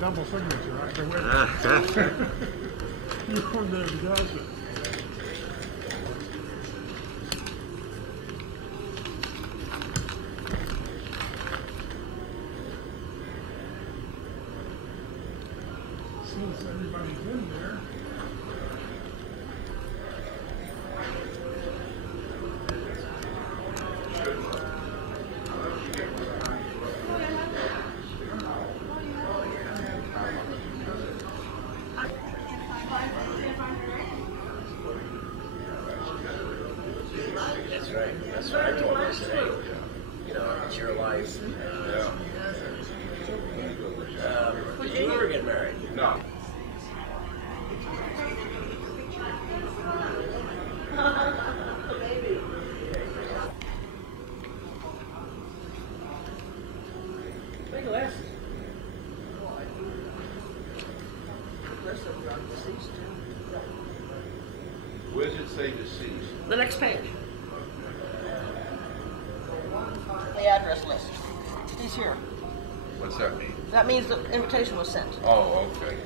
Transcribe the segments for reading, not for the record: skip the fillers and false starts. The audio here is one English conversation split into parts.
double signature. I can wait. You won't be able to guess it. Since everybody's in there. That's right. That's what I told her. I said, hey, you know, it's your life. Did you ever get married? No. My glasses. Where does it say deceased? The next page. The address list. He's here. What's that mean? That means the invitation was sent. Oh, okay.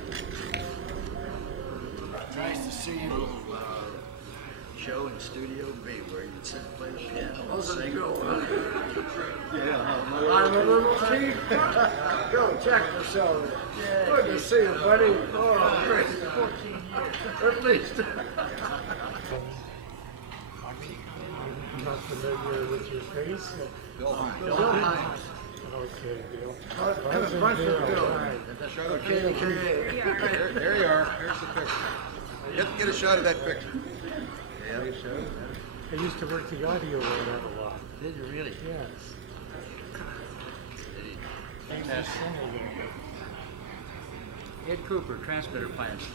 Nice to see you. Show in Studio B where you sit and play the piano. Oh, there you go. Yeah, I'm a little cheap. Go check yourself. Good to see you, buddy. Oh, great. 14 years. At least. I'm not familiar with your face. Bill Hines. Bill Hines. Okay, Bill. And a bunch of Bill. Show the KDKA. There you are. Here's the picture. Get a shot of that picture. I used to work the audio on that a lot. Did you really? Yes. Famous senator. Ed Cooper, transmitter plants.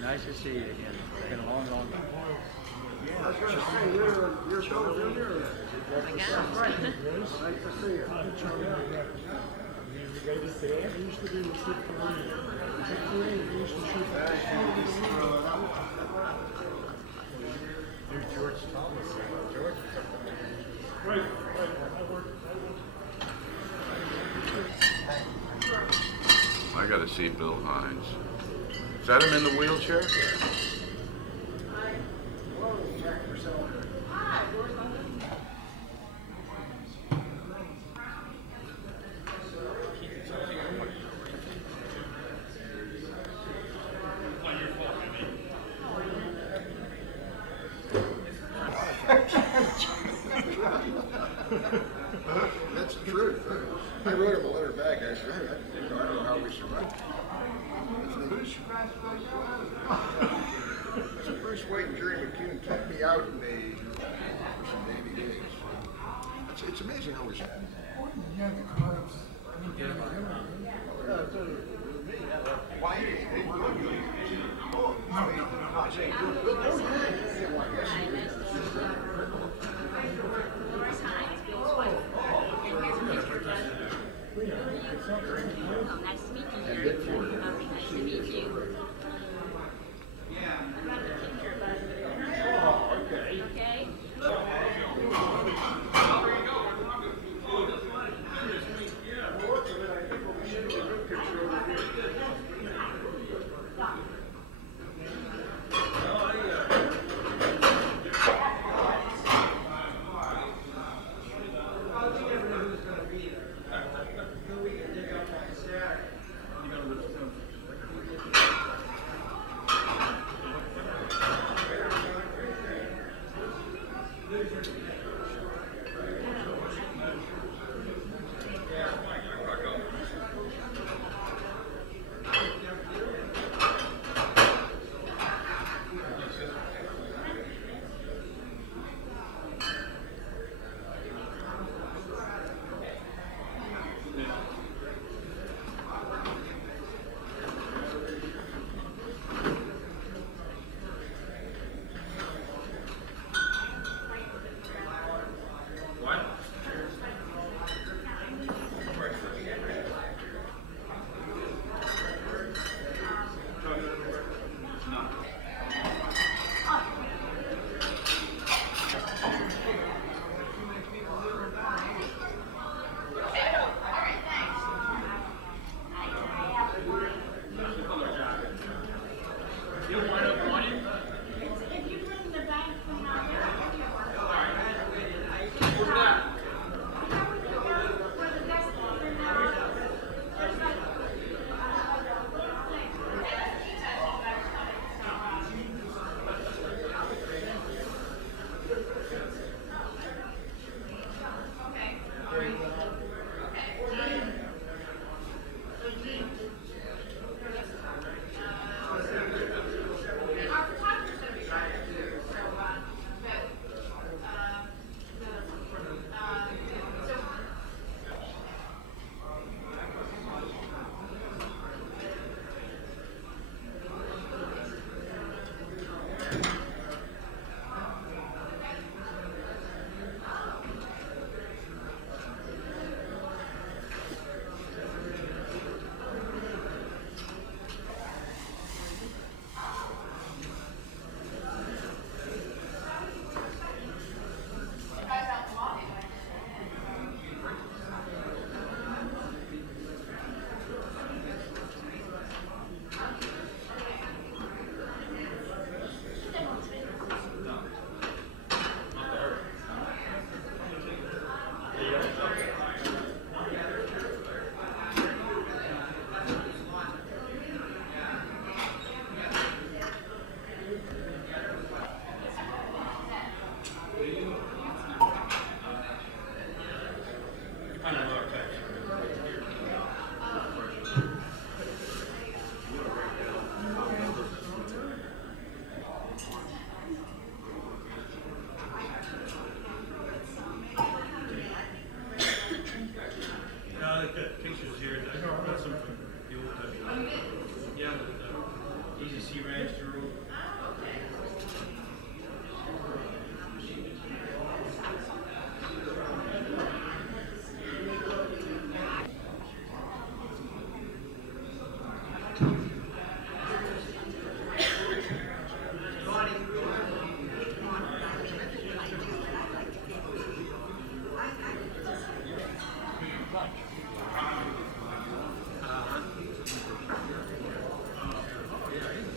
Nice to see you again. It's been a long, long time. I was going to say, you're Bill Jr. I guess. Right. Nice to see you. You related to that? He used to do the shit for me. He used to shoot that. George Thomas. George. Right. I worked. I got to see Bill Hines. Is that him in the wheelchair? That's the truth. I wrote him a letter back. I said, hey, I don't know how we survived. So Bruce Wade and Jerry McCune took me out in for some Navy days. It's amazing how we survived. Why? Nice to meet you. Nice to meet you. Okay. They've got pictures here. I got some from the old time. Yeah, Easy Sea Ranch Road.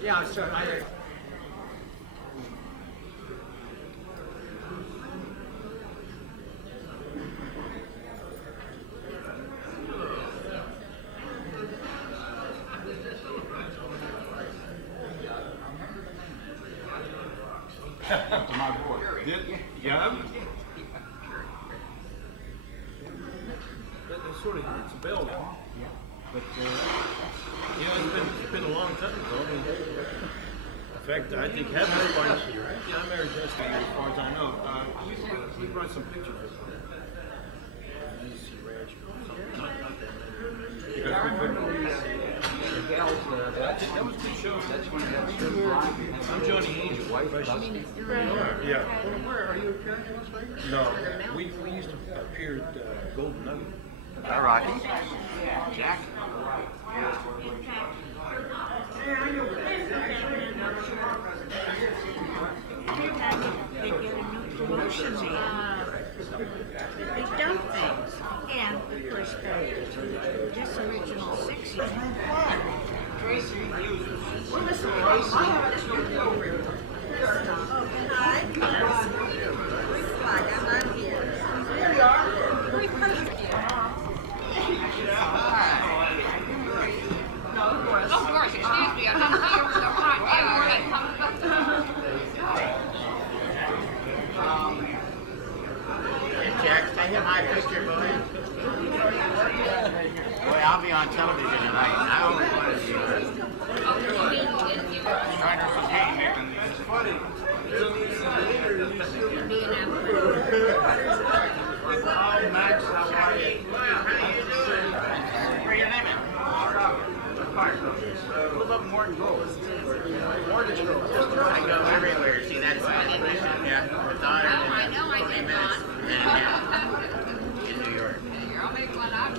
Yeah, so I. My boy. Yeah. That's sort of, it's a bell now. Yeah. But, it's been a long time ago. I mean, in fact, I think half of the parties, yeah, I married Jessica as far as I know. We brought some pictures of her. Easy Sea Ranch or something. Not that many. Because we couldn't. That was a good show. That's when I'm Johnny Angel. Yeah. Where are you appearing in Las Vegas? No, we used to appear at Golden Nugget. Hi, Rocky. Jack. They get a new promotion man. They dump things. And of course, this original 60s. Well, listen, I'm not here. Here we are. Of course, excuse me, I'm not here with the front. Jack, take my picture, boy. Boy, I'll be on television tonight. I only want to see her. It's funny. Oh, Max, how are you? Where you living? What about Morton Grove? Mortgage Grove. I go everywhere. See, that's why I didn't listen. Yeah, the daughter. Oh, I know, I did not. In New York. I'll make one up.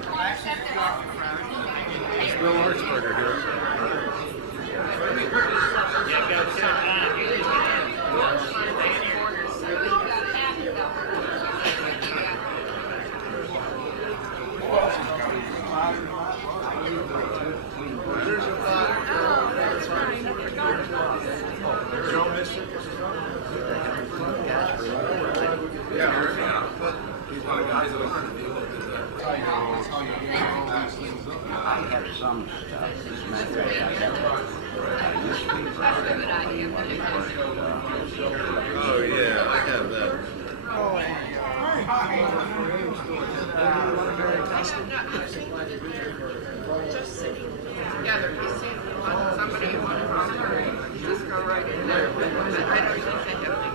It's Bill Artsberger here. Yeah, go sit down. You just get in. I have some stuff. As a matter of fact, Oh, yeah, I have that. Yeah, they're kissing. Somebody you want to talk to, just go right in there. I don't think they have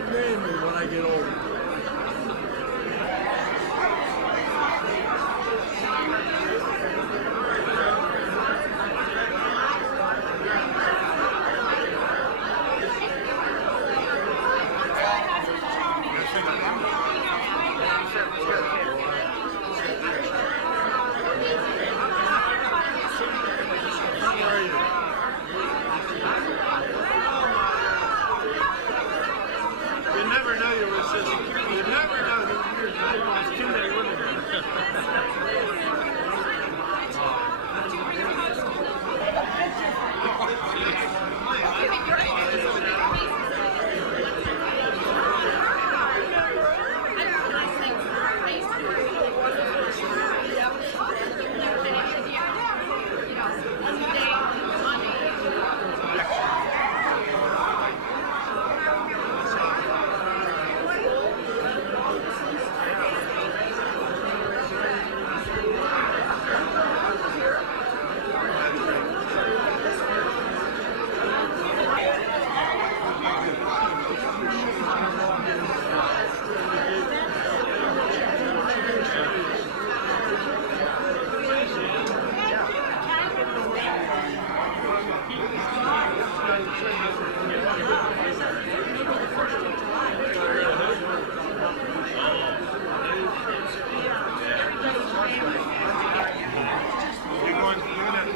nickname me when I get older. You never know you were such a cute. You never know who you're almost too many women.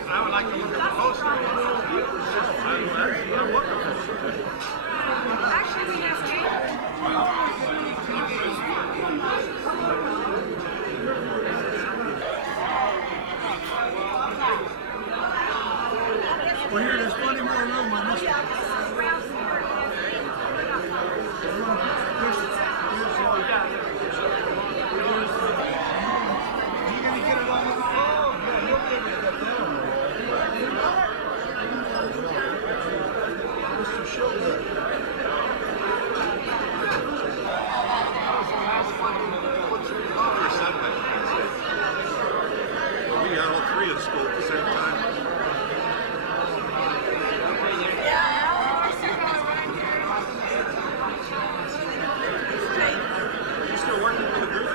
I would like to look at the poster. I'm looking for it. Actually, we have Well, here, there's plenty more room on this one. You gonna get it on the phone? Yeah, you'll be able to get that on Mr. Schultz. We had all three in school at the same time. You still working for the group?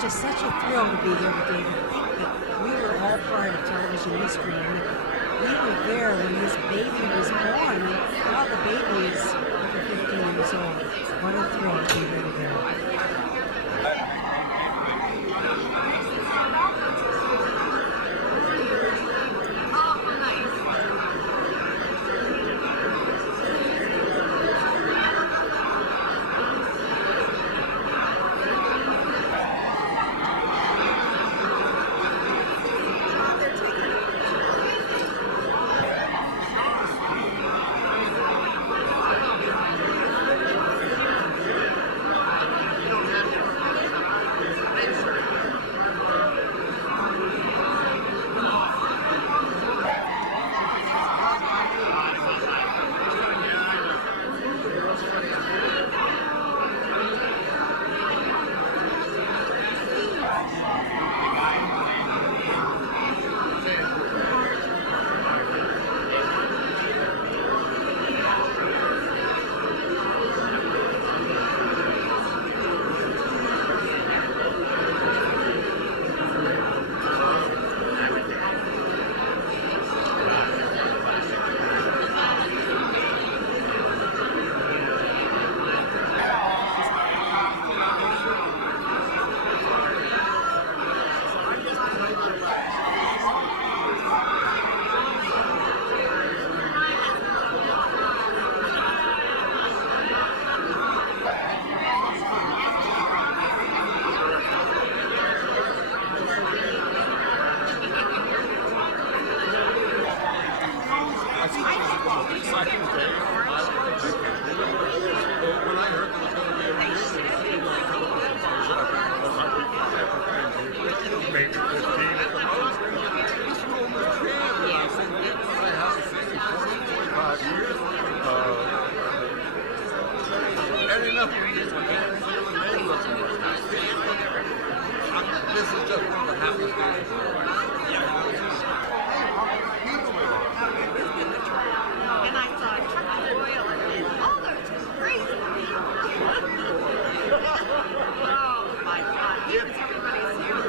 Just such a thrill to be here today. We were all part of television history. We were there when this baby was born. Now the baby is over 15 years old. What a thrill to be here today. this is just one of the happenstance. And I saw a truck of oil and oh, there's crazy people. Oh my God, even everybody's here.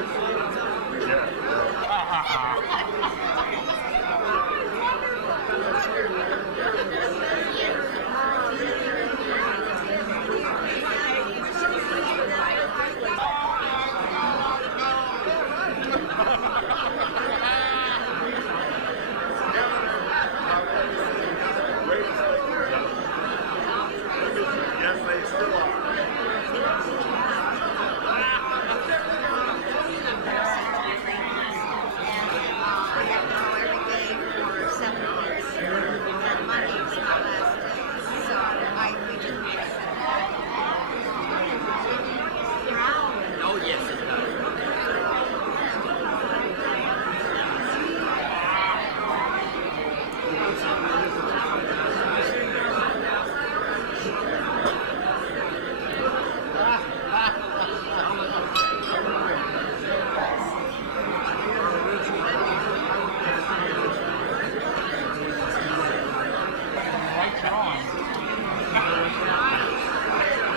Yes, they still are. Oh, yes, it does.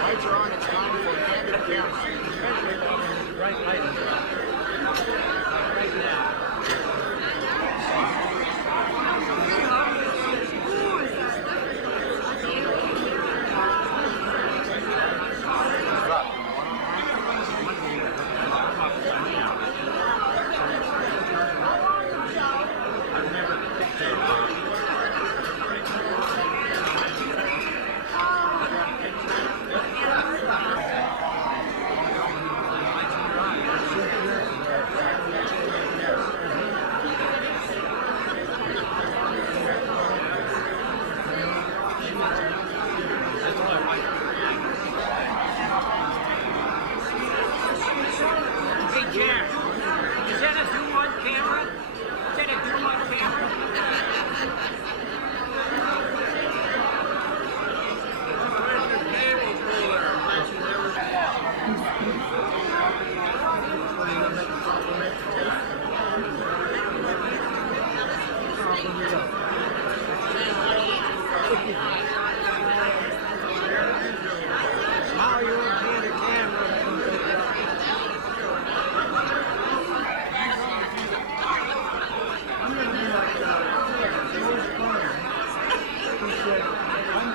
Lights are on, it's time for candid camera. Right item. Right now. Hey, Jack, is that a DuMont camera? Is that a DuMont camera? Now you're on candid camera. I'm going to be like George Burns, who said, I'm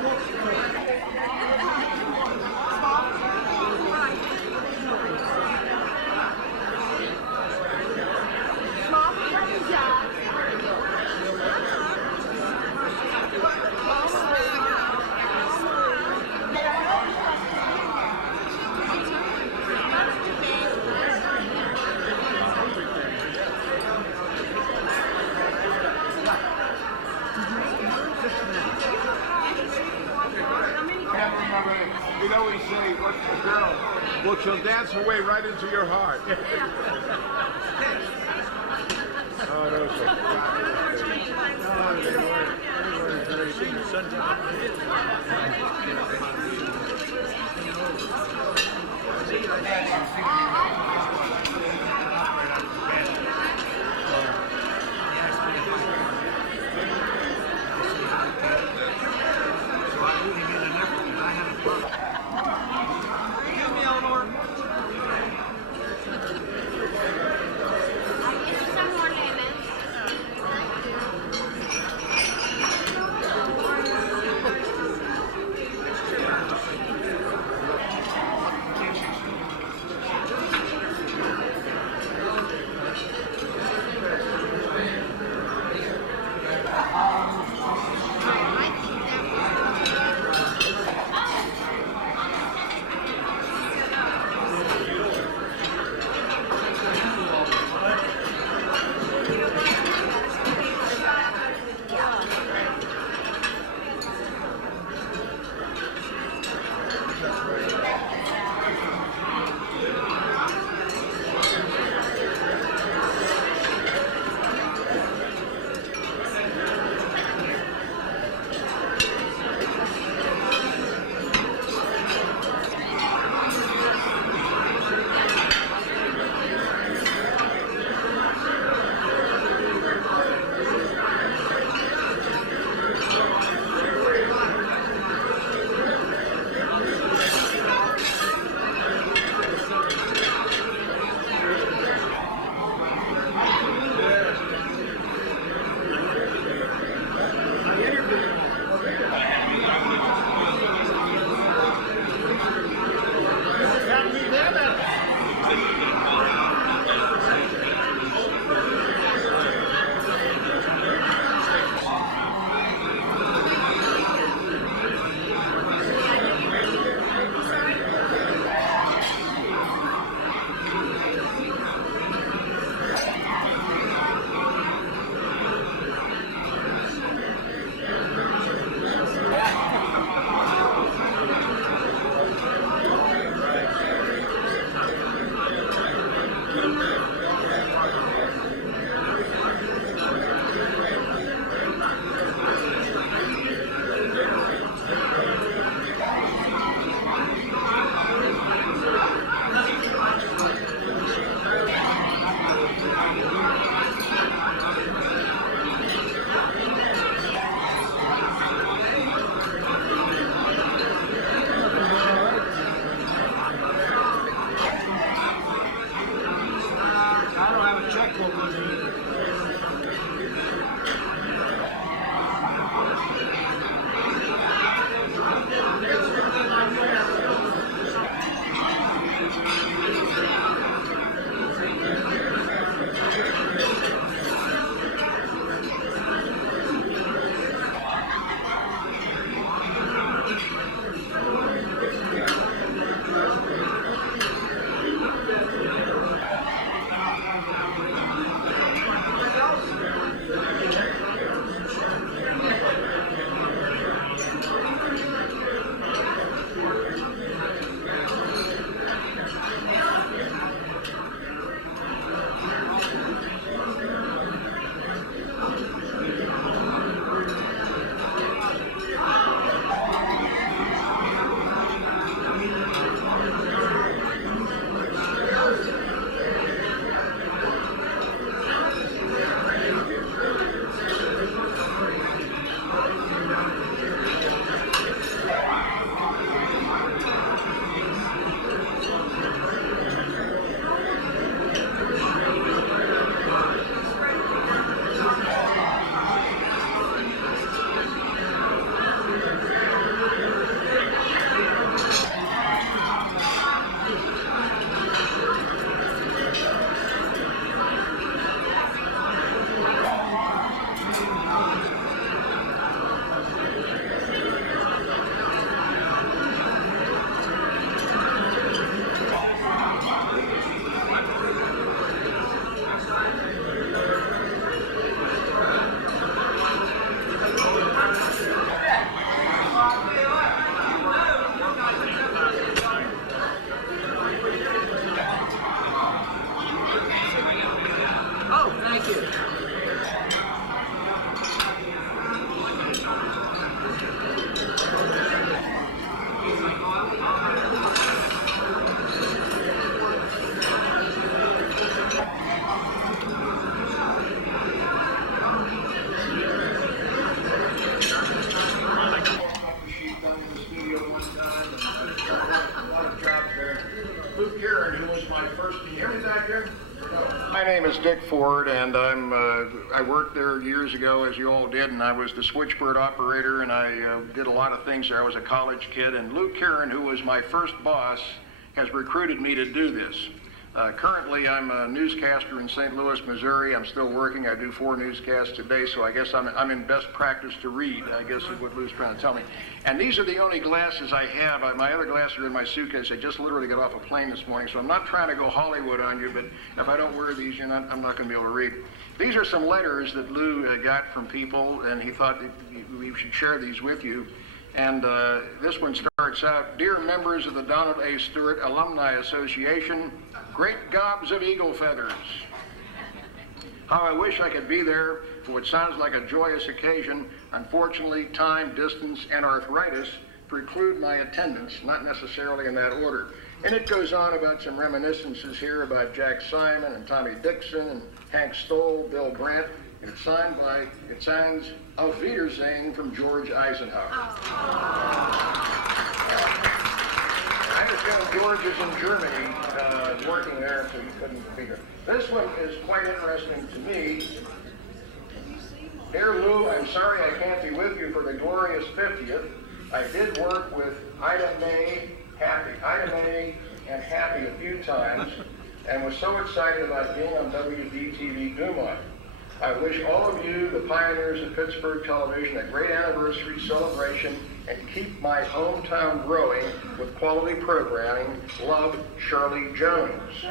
You know we say, what's the girl? Well, she'll dance her way right into your heart. Oh, those are fabulous things. Oh, they were very Some more lemons. I quote Lou anything. My name is Dick Ford, and I worked there years ago, as you all did, and I was the switchboard operator, and I did a lot of things there. I was a college kid, and Lou Kieran, who was my first boss, has recruited me to do this. Currently, I'm a newscaster in St. Louis, Missouri. I'm still working. I do 4 newscasts today, so I guess I'm in best practice to read, I guess is what Lou's trying to tell me. And these are the only glasses I have. My other glasses are in my suitcase. I just literally got off a plane this morning, so I'm not trying to go Hollywood on you, but if I don't wear these, I'm not going to be able to read. These are some letters that Lou got from people, and he thought that we should share these with you. And this one starts out, Dear members of the Donald A. Stewart Alumni Association, great gobs of eagle feathers. How I wish I could be there for what sounds like a joyous occasion. Unfortunately, time, distance, and arthritis preclude my attendance, not necessarily in that order. And it goes on about some reminiscences here about Jack Simon and Tommy Dixon and Hank Stoll, Bill Brandt. It signs Auf Wiedersehen from George Eisenhower. I understand George is in Germany working there, so he couldn't be here. This one is quite interesting to me. Dear Lou, I'm sorry I can't be with you for the glorious 50th. I did work with Ida Mae and Happy a few times, and was so excited about being on WDTV DuMont. I wish all of you, the pioneers of Pittsburgh television, a great anniversary celebration, and keep my hometown growing with quality programming. Love, Shirley Jones.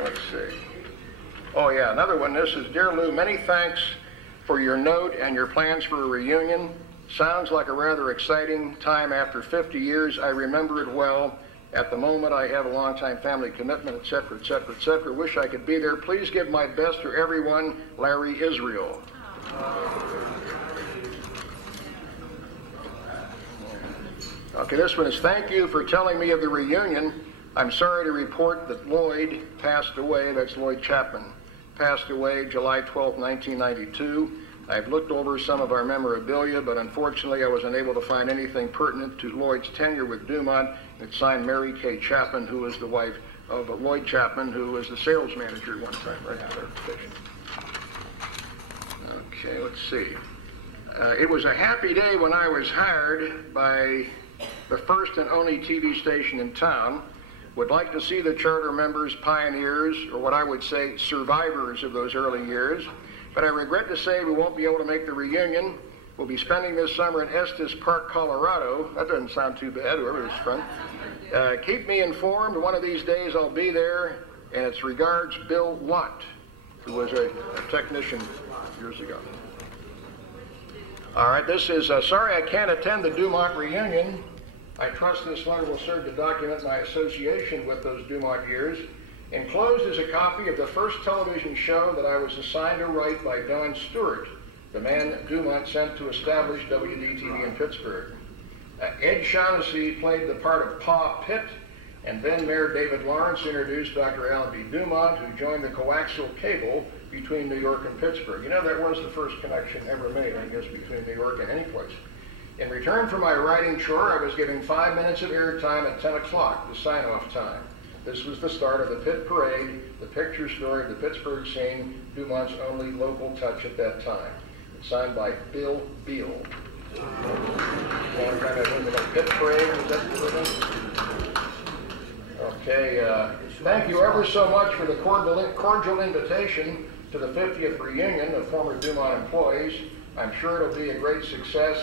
Let's see. Oh yeah, another one. This is, Dear Lou, many thanks for your note and your plans for a reunion. Sounds like a rather exciting time after 50 years. I remember it well. At the moment, I have a long-time family commitment, etc., etc., etc. Wish I could be there. Please give my best to everyone. Larry Israel. Okay, this one is, thank you for telling me of the reunion. I'm sorry to report that Lloyd passed away. That's Lloyd Chapman. Passed away July 12, 1992. I've looked over some of our memorabilia, but unfortunately I was unable to find anything pertinent to Lloyd's tenure with DuMont. It's signed Mary Kay Chapman, who was the wife of Lloyd Chapman, who was the sales manager at one time, right at our station. Okay, let's see. It was a happy day when I was hired by the first and only TV station in town. Would like to see the charter members pioneers, or what I would say survivors of those early years. But I regret to say we won't be able to make the reunion. We'll be spending this summer in Estes Park, Colorado. That doesn't sound too bad, whoever it's from. Keep me informed. One of these days I'll be there. And it's regards Bill Watt, who was a technician years ago. All right, this is, sorry I can't attend the DuMont reunion. I trust this letter will serve to document my association with those DuMont years. Enclosed is a copy of the first television show that I was assigned to write by Don Stewart, the man DuMont sent to establish WDTV in Pittsburgh. Ed Shaughnessy played the part of Pa Pitt, and then Mayor David Lawrence introduced Dr. Alan B. DuMont, who joined the coaxial cable between New York and Pittsburgh. You know, that was the first connection ever made, I guess, between New York and any place. In return for my writing chore, I was given 5 minutes of airtime at 10 o'clock, the sign-off time. This was the start of the Pitt Parade, the picture story of the Pittsburgh scene, DuMont's only local touch at that time. It's signed by Bill Beal. One kind of the Pitt Parade, is that the Okay, thank you ever so much for the cordial invitation to the 50th reunion of former DuMont employees. I'm sure it'll be a great success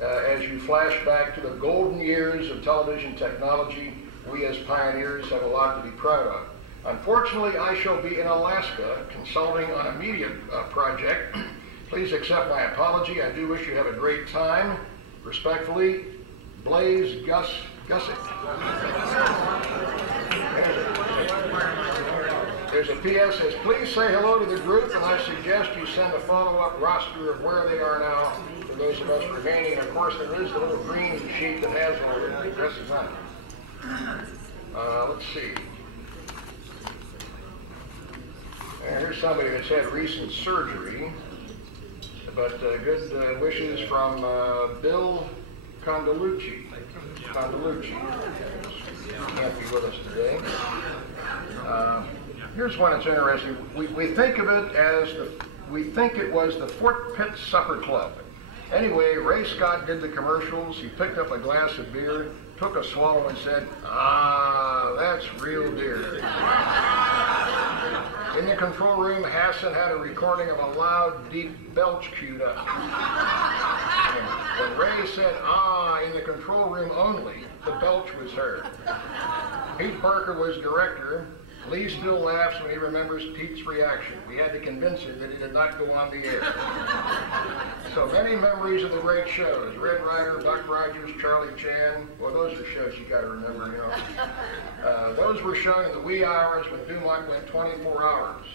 as you flash back to the golden years of television technology. We as pioneers have a lot to be proud of. Unfortunately, I shall be in Alaska consulting on a media project. Please accept my apology. I do wish you have a great time. Respectfully, Blaze Gussick. There's a PS says, please say hello to the group, and I suggest you send a follow-up roster of where they are now for those of us remaining. And of course, there is the little green sheet that has all the addresses on it. Let's see. And here's somebody that's had recent surgery, but good wishes from Bill Condalucci. Can't be with us today. Here's one that's interesting. We think of it as we think it was the Fort Pitt Supper Club. Anyway, Ray Scott did the commercials. He picked up a glass of beer, took a swallow, and said, "Ah, that's real beer." In the control room, Hassan had a recording of a loud, deep belch queued up. When Ray said, "Ah," in the control room only, the belch was heard. Pete Barker was director. Lee still laughs when he remembers Pete's reaction. We had to convince him that he did not go on the air. So many memories of the great shows. Red Ryder, Buck Rogers, Charlie Chan. Well, those are shows you got to remember, you know. Those were shown in the wee hours when DuMont went 24 hours.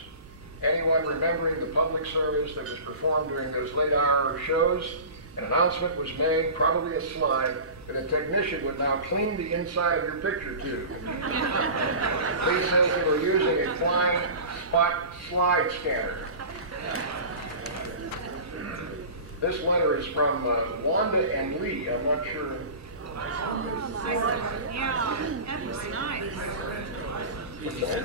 Anyone remembering the public service that was performed during those late hour shows, an announcement was made, probably a slide, that a technician would now clean the inside of your picture tube. Lee says they were using a flying spot slide scanner. This letter is from Wanda and Lee. I'm not sure. Yeah, that was nice. What's that?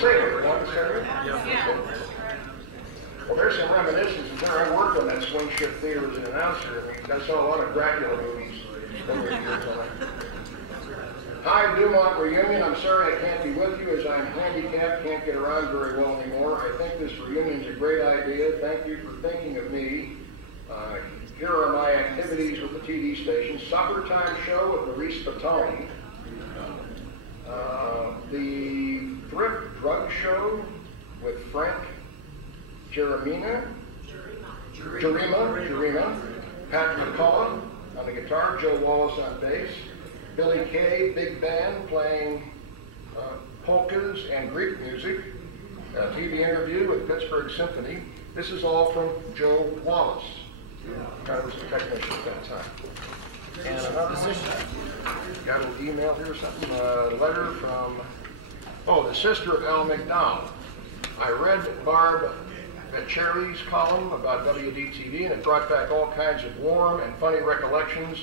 Say it, Wanda, say it. Yeah. Well, there's some reminiscences there. I worked on that swing shift theater as an announcer. I saw a lot of Dracula movies. Hi, DuMont reunion. I'm sorry I can't be with you as I'm handicapped, can't get around very well anymore. I think this reunion is a great idea. Thank you for thinking of me. Here are my activities with the TV station. Supper time show with Maurice Batoni. The thrift drug show with Frank Jerima, Pat McCullough on the guitar, Joe Wallace on bass, Billy Kay, big band playing polkas and Greek music, a TV interview with Pittsburgh Symphony. This is all from Joe Wallace, who was a technician at that time. And another one, got an email here or something, a letter from, the sister of Al McDowell. I read Barb a Cherries column about WDTV, and it brought back all kinds of warm and funny recollections,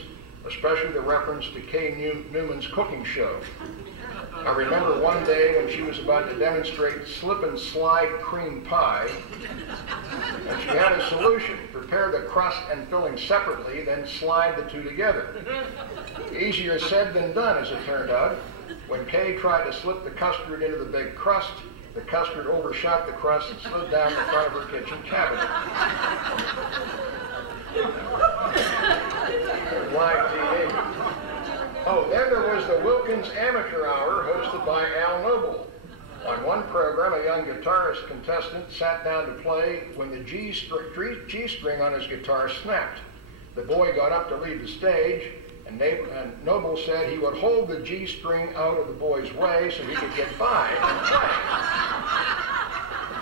especially the reference to Kay Newman's cooking show. I remember one day when she was about to demonstrate slip and slide cream pie, and she had a solution: prepare the crust and filling separately, then slide the two together. Easier said than done, as it turned out. When Kay tried to slip the custard into the big crust, the custard overshot the crust and slid down the front of her kitchen cabinet. Live TV. Oh, then there was the Wilkins Amateur Hour, hosted by Al Noble. On one program, a young guitarist contestant sat down to play when the G string on his guitar snapped. The boy got up to leave the stage, and Noble said he would hold the G string out of the boy's way so he could get by and play.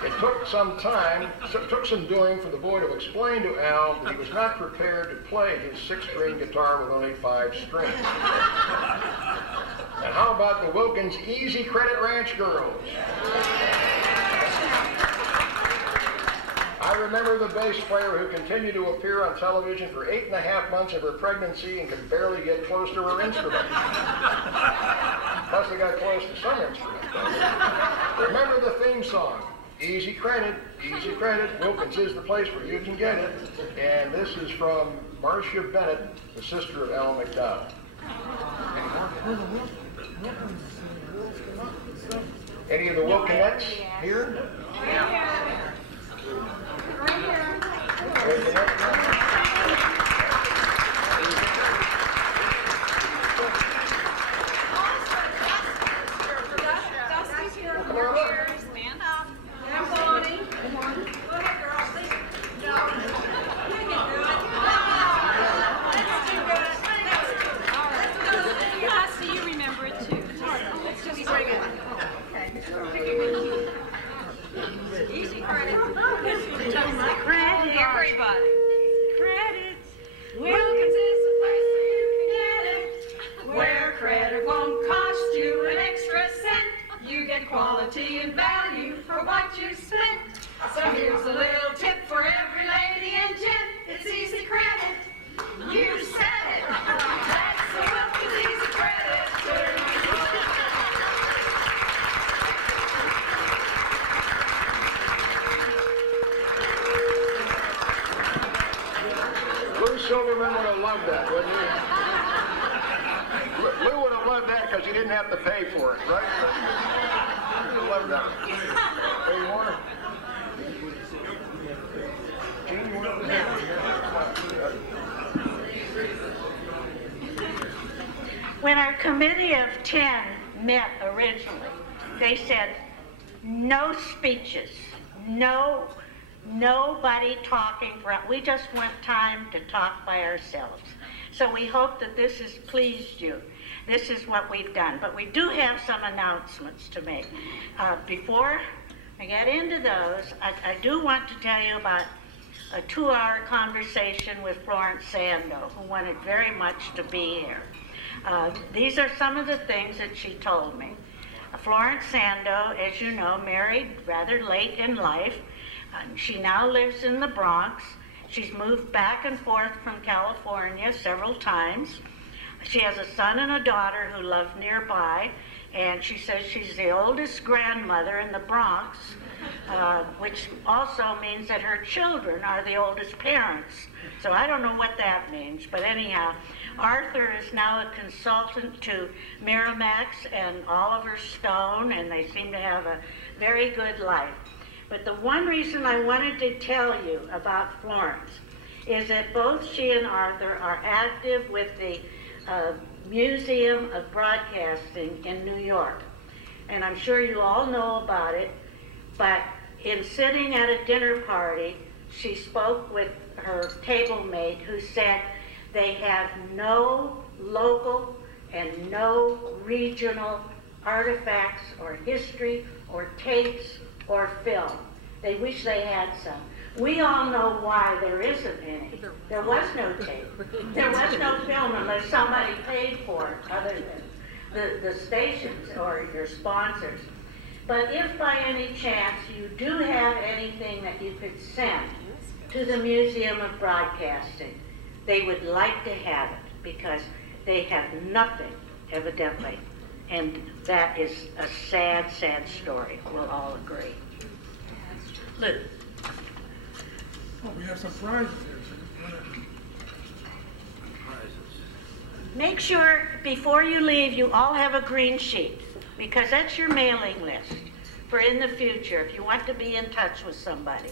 It took some time, took some doing for the boy to explain to Al that he was not prepared to play his 6-string guitar with only 5 strings. And how about the Wilkins Easy Credit Ranch girls? I remember the bass player who continued to appear on television for 8.5 months of her pregnancy and could barely get close to her instrument. Plus they got close to some instrument. Remember the theme song? Easy credit, Wilkins is the place where you can get it. And this is from Marcia Bennett, the sister of Al McDowell. Any of the Wilkinettes here? Quality and value for what you spent. So here's a little tip for every lady and gent. It's easy credit. You said it. That's the Wilkins Easy Credit. Lou Silverman would have loved that, wouldn't he? Lou would have loved that because he didn't have to pay for it, right? Love that. Any more? Gene, you want to When our committee of 10 met originally, they said, no speeches, nobody talking. We just want time to talk by ourselves. So we hope that this has pleased you. This is what we've done. But we do have some announcements to make. Before I get into those, I do want to tell you about a 2-hour conversation with Florence Sando, who wanted very much to be here. These are some of the things that she told me. Florence Sando, as you know, married rather late in life. She now lives in the Bronx. She's moved back and forth from California several times. She has a son and a daughter who live nearby, and she says she's the oldest grandmother in the Bronx, which also means that her children are the oldest parents. So I don't know what that means, but anyhow, Arthur is now a consultant to Miramax and Oliver Stone, and they seem to have a very good life. But the one reason I wanted to tell you about Florence is that both she and Arthur are active with the Museum of Broadcasting in New York. And I'm sure you all know about it, but in sitting at a dinner party, she spoke with her table mate who said they have no local and no regional artifacts or history or tapes or film. They wish they had some. We all know why there isn't any. There was no tape. There was no film unless somebody paid for it, other than the stations or your sponsors. But if by any chance you do have anything that you could send to the Museum of Broadcasting, they would like to have it because they have nothing, evidently. And that is a sad, sad story. We'll all agree. Luke. Oh, we have some prizes here. Make sure before you leave, you all have a green sheet, because that's your mailing list for in the future if you want to be in touch with somebody.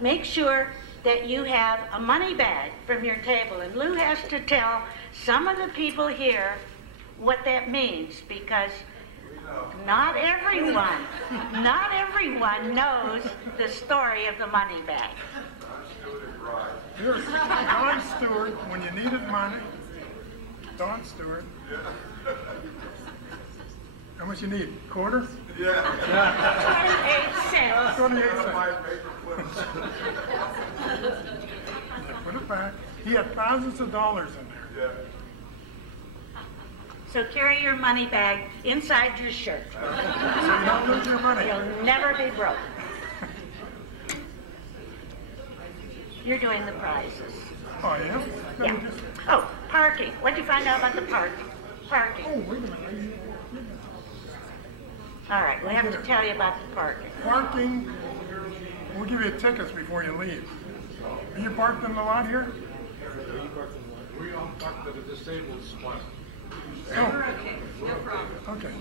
Make sure that you have a money bag from your table, and Lou has to tell some of the people here what that means, because not everyone knows the story of the money bag. Here's Don Stewart, when you needed money. Don Stewart. How much you need? Quarter? Yeah. 28 cents. 28 cents. Put it back. He had thousands of dollars in there. So carry your money bag inside your shirt. So you don't lose your money. You'll never be broke. You're doing the prizes. Oh, yeah? Yeah. Oh, parking. What did you find out about the parking? Parking. Oh, wait a minute. All right, we have to tell you about the parking. Parking, we'll give you tickets before you leave. Are you parked in the lot here? We all parked at a disabled spot. Oh. Okay.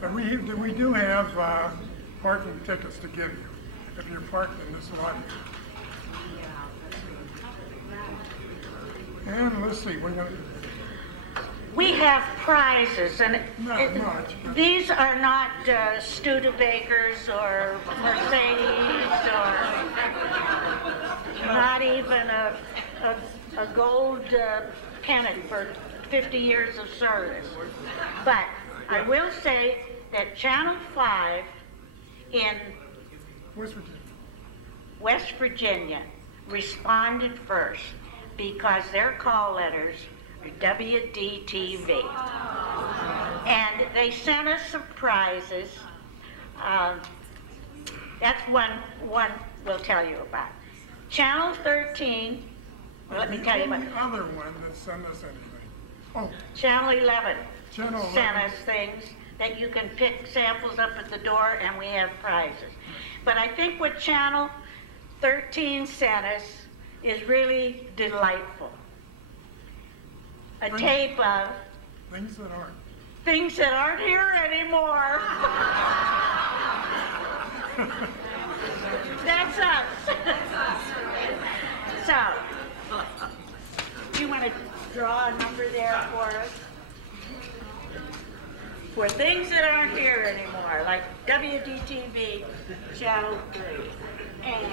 But we do have parking tickets to give you if you're parked in this lot here. And let's see, We have prizes, and not much. these are not Studebakers or Mercedes or not even a gold pennant for 50 years of service. But I will say that Channel 5 in West Virginia responded first because their call letters are WDTV. And they sent us some prizes. That's one we'll tell you about. Channel 13, let me tell you about. The other one that sent us anything. Oh. Channel 11 Channel 11 sent us things that you can pick samples up at the door, and we have prizes. But I think what Channel 13 sent us is really delightful. A tape of things that aren't here anymore. That's us. So, do you want to draw a number there for us? For things that aren't here anymore, like WDTV Channel 3 and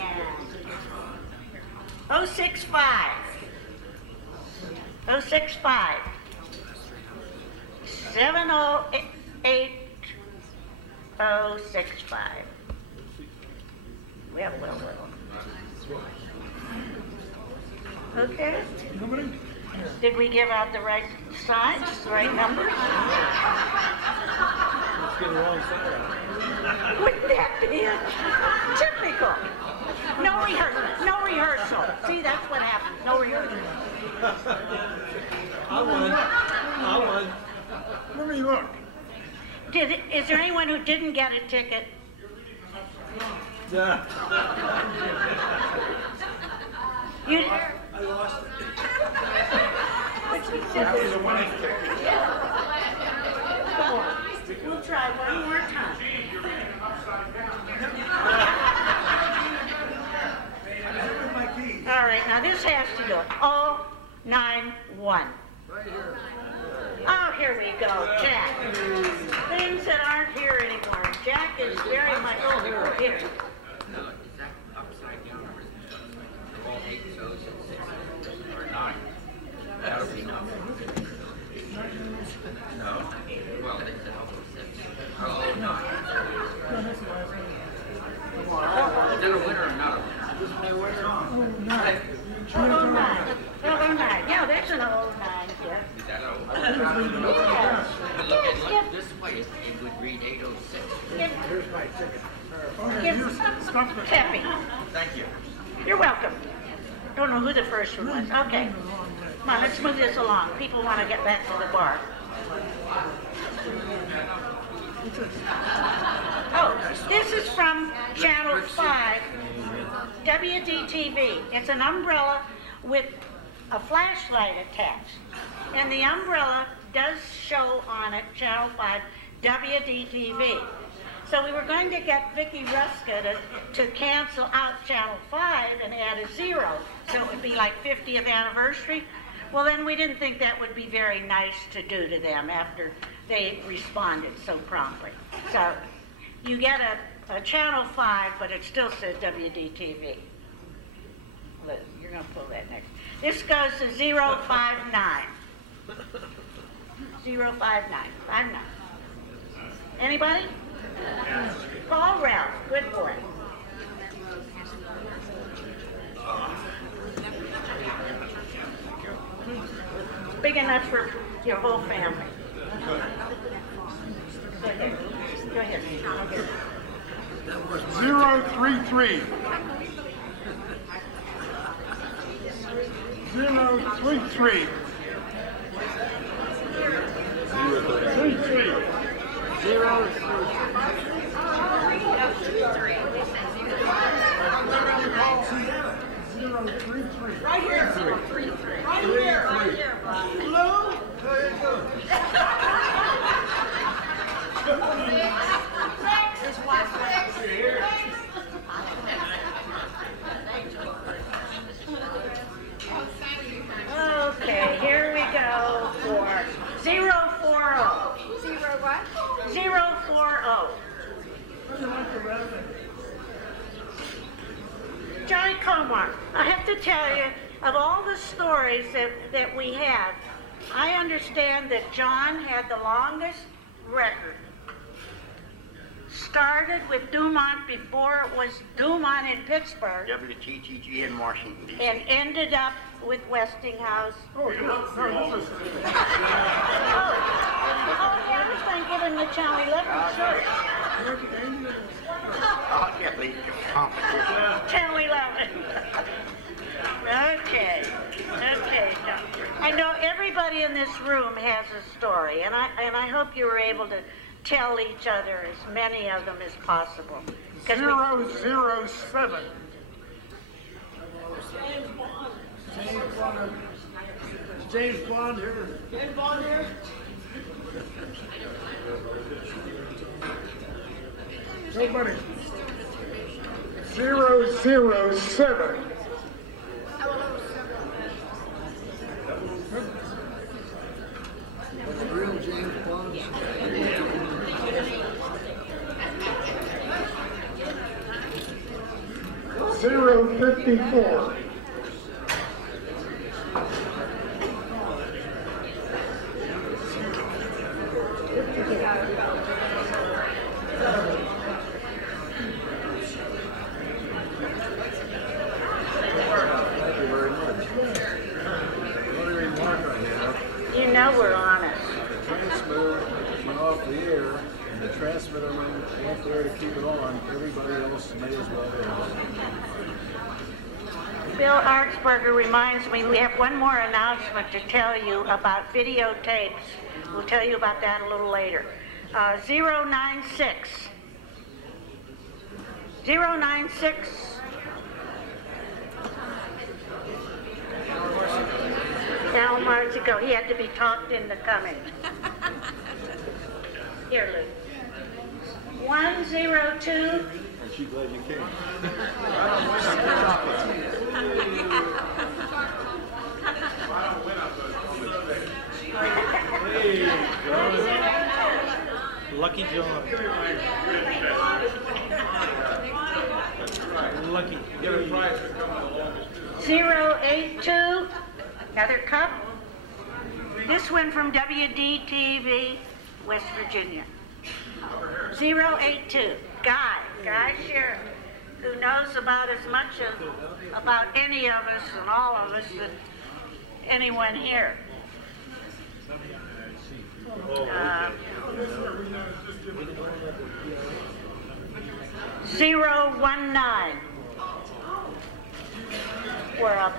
065 708 065. Well. Okay. Did we give out the right signs, the right numbers? Wouldn't that be it? Typical. No rehearsal. See, that's what happens. No rehearsal. I won. Let me look. Is there anyone who didn't get a ticket? Yeah. I lost it. That was a winning ticket. We'll try one more time. All right, now this has to go. 091. Right here. Oh, here we go, Jack. Things that aren't here anymore. Jack is very much over here. No, is that upside down or is it all 8 O's and 6 or 9? That'll be enough. No. Well, it's a help of 6. Oh, 9. Is that a winner or not a winner? This is my winner. Oh, 09. Yeah, that's an 09 here. Is that a Yeah. Skip. This way, it would read 806. Here's my ticket. Give Peppy. Thank you. You're welcome. Don't know who the first one was. Okay. Come on, let's move this along. People want to get back to the bar. Oh, this is from Channel 5, WDTV. It's an umbrella with a flashlight attached. And the umbrella does show on it Channel 5, WDTV. So we were going to get Vicki Ruska to cancel out Channel 5 and add a 0. So it would be like 50th anniversary. Well, then we didn't think that would be very nice to do to them after they responded so promptly. So you get a Channel 5, but it still says WDTV. Look, you're going to pull that next. This goes to 059. 059. Anybody? Paul Ralph, good boy. Big enough for your whole family. Go ahead. Go ahead. 033. 033. 033. 033. Right here, 033. Right here, right here, Brian. Blue? Okay, here we go for 040. Zero what? 040. Johnny Comar, I have to tell you, of all the stories that we have, I understand that John had the longest record. Started with DuMont before it was DuMont in Pittsburgh. WTTG in Washington, D.C. And ended up with Westinghouse. Oh, yeah. No, this is... I was going to give him the Channel 11 shirt. I'll get the competition. Channel 11. Okay, John. I know everybody in this room has a story, and I hope you were able to tell each other as many of them as possible. 007. James Bond here. James Bond here? Nobody. 007. Real James Bond. 054. Thank you very much. The only remark I have, You know we're honest. the transmitter went off the air, and the transmitter went there to keep it on. Everybody else may as well be on. Bill Artsberger reminds me we have one more announcement to tell you about videotapes. We'll tell you about that a little later. 096. 096. Al Marzico, he had to be talked into coming. Here, Lou. 102. And she's glad you came. Hey, John. Lucky John. Lucky. Get a prize for coming the longest. 082. Another cup. This one from WDTV, West Virginia. 082. Guy Sheriff, who knows about as much about any of us and all of us as anyone here. $019. We're up.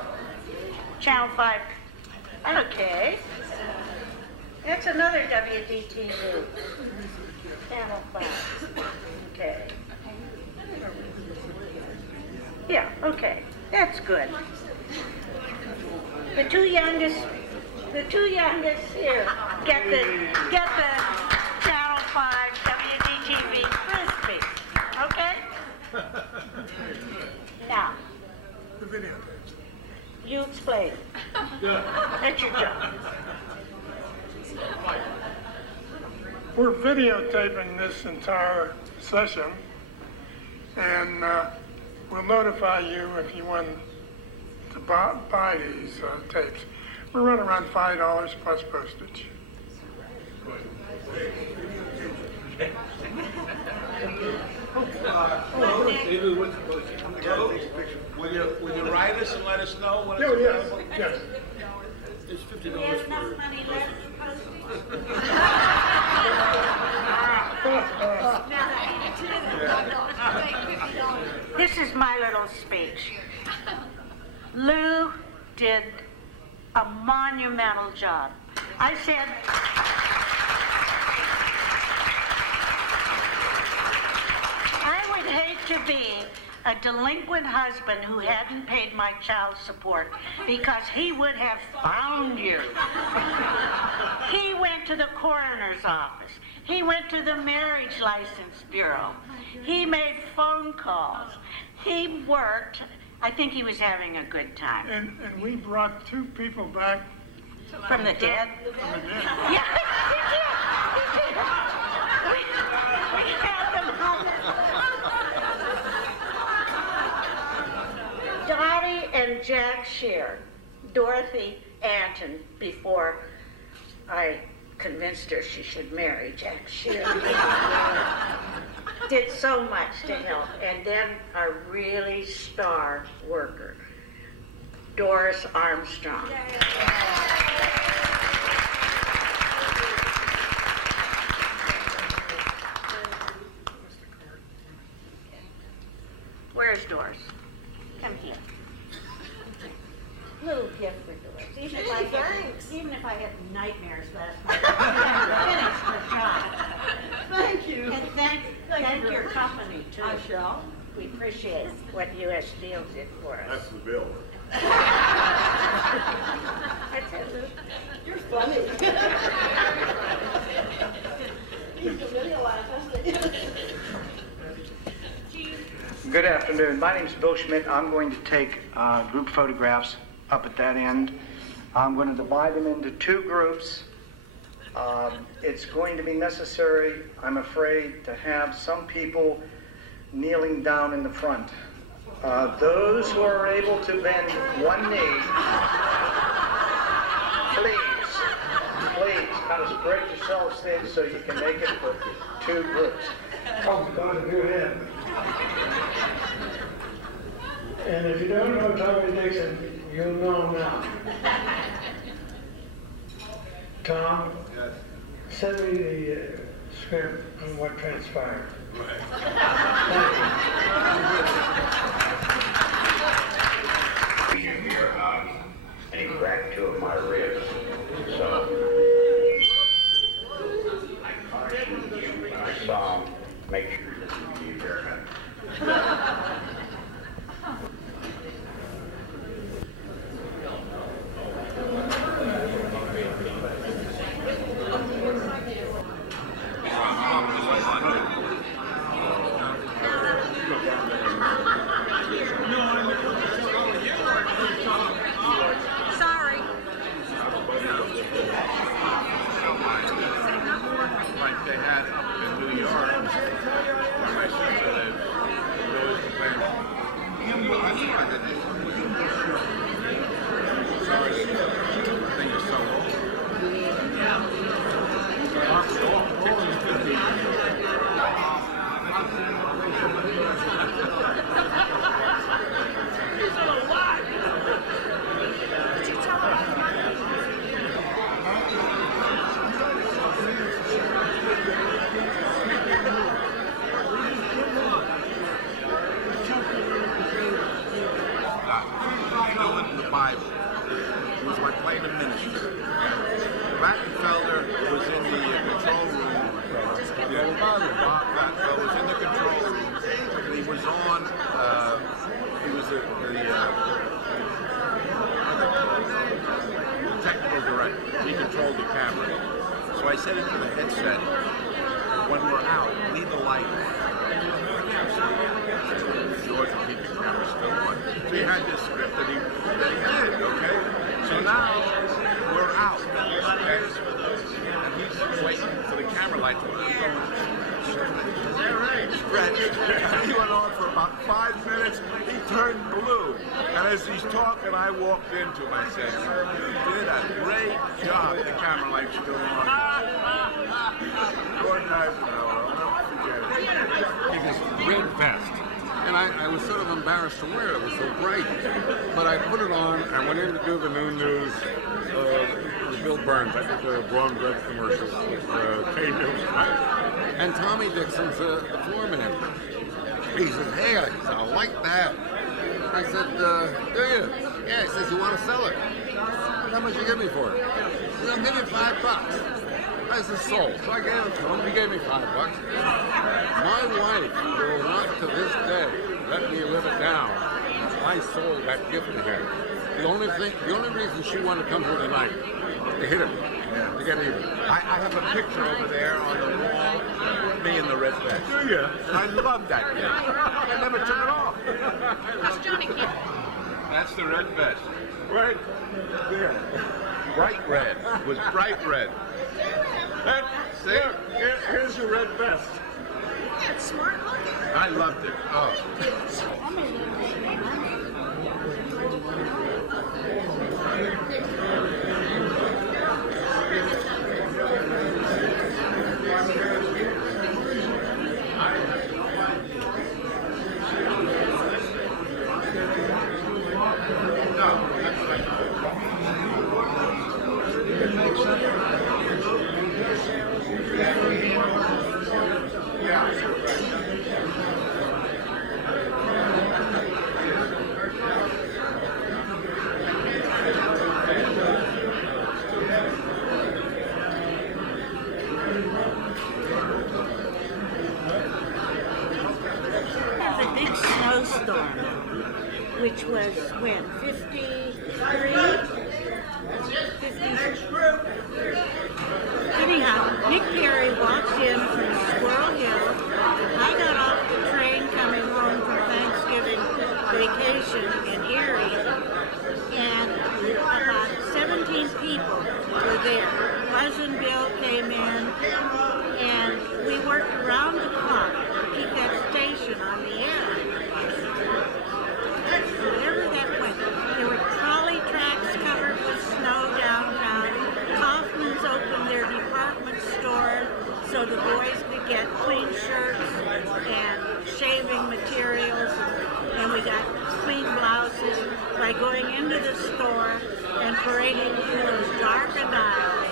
Channel 5. Okay. That's another WDTV. Channel 5. Okay. Yeah, okay. That's good. The two youngest here get the Channel 5 WDTV Frisbee. Okay? Now, The videotapes. you explain. That's your job. We're videotaping this entire session, and we'll notify you if you want to buy these tapes. We run around $5 plus postage. Will you write us and let us know when it's Oh, yes, available? yes. It's $50 Do we have for enough money left for postage? This is my little speech. Lou did a monumental job. I said, I would hate to be a delinquent husband who hadn't paid my child support because he would have found you. He went to the coroner's office. He went to the marriage license bureau. He made phone calls. He worked. I think he was having a good time. And we brought 2 people back From the dead? from the dead. Yeah, he did. We had them on. Dottie and Jack Shear, Dorothy Anton, before I convinced her she should marry Jack Shear, did so much to help. And then a really star worker, Doris Armstrong. Where's Doris? Come here. Little gift for Doris. Even if I had nightmares last night, I finished the job. Thank you. And thank your company too. I shall. We appreciate what U.S. Steel did for us. That's the bill. That's it, Lou. You're funny. You can really laugh, isn't it? Good afternoon. My name is Bill Schmidt. I'm going to take group photographs up at that end. I'm going to divide them into 2 groups. It's going to be necessary, I'm afraid, to have some people kneeling down in the front. Those who are able to bend one knee, please, kind of spread yourselves thin so you can make it for 2 groups. Come to your head. And if you don't know Tommy Dixon, you'll know him now. Tom, send me the script on what transpired. Here, and he cracked 2 of my ribs. So I cautioned you when I saw him, make sure this is you, German. Sorry. Like they had up in New York, where my sister lives, they always complain said into the headset, when we're out, leave the light on. George will keep the camera still on. So he had this script that he did, okay? So now we're out, okay? And he's waiting for the camera light to go. Is that right? Stretch. He went on for about 5 minutes. He turned blue. And as he's talking, I walked into him. I said, "You did a great job." The camera light's still on. George Eisenhower, I'll never forget it. This red vest. And I was sort of embarrassed to wear it. It was so bright. But I put it on. I went in to do the noon news with Bill Burns. I did the Braun Bread commercials with K News. And Tommy Dixon's the floor man. He says, "Hey," I like that. I said, "Do you?" "Yeah." He says, "You want to sell it?" "How much you give me for it?" He said, "I'll give you $5. I said, "Sold." So I gave it to him. He gave me $5. My wife will not to this day let me live it down. I sold that gift to her. The only reason she wanted to come here tonight, to hit him, to get even. I have a picture over there on the wall, me in the red vest. Do you? I love that gift. I never took it off. That's the red vest. Right there. Bright red. It was bright red. See? Here's your red vest. That's smart looking. I loved it. Oh. Snowstorm, which was when 53. Anyhow, Nick Perry walks in from Squirrel Hill. I got off the train coming home from Thanksgiving vacation in Erie, and about 17 people were there. Buzz and Bill came in, and we worked around the clock to keep that station on the air. Wherever that went, there were trolley tracks covered with snow downtown. Kaufman's opened their department store so the boys could get clean shirts and shaving materials, and we got clean blouses by going into the store and parading through those darkened aisles.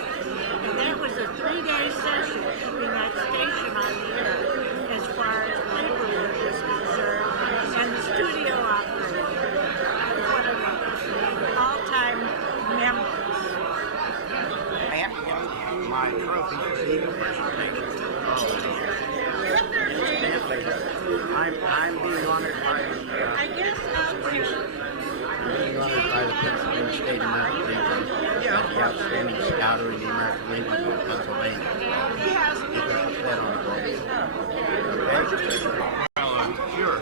And that was a 3-day session keeping that station on the air as far as paperwork was concerned, and the studio operator. What a all-time memories. I have to get my trophy for the Eagle presentation. I'm being honored by the I guess being honored by the Pennsylvania State American Legion as the outstanding scouter in the American Legion of Pennsylvania. He has put that on the book. Okay? Sure.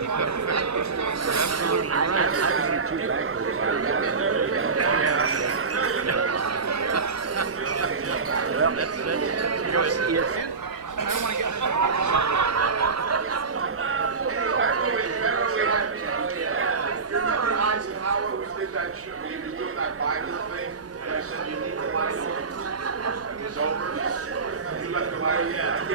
Absolutely right. Well, that's good. Yes. I don't want to get Eisenhower, we did that show, we were doing that Bible thing, and I said, "You need the Bible." It was over. You left the Bible. Yeah.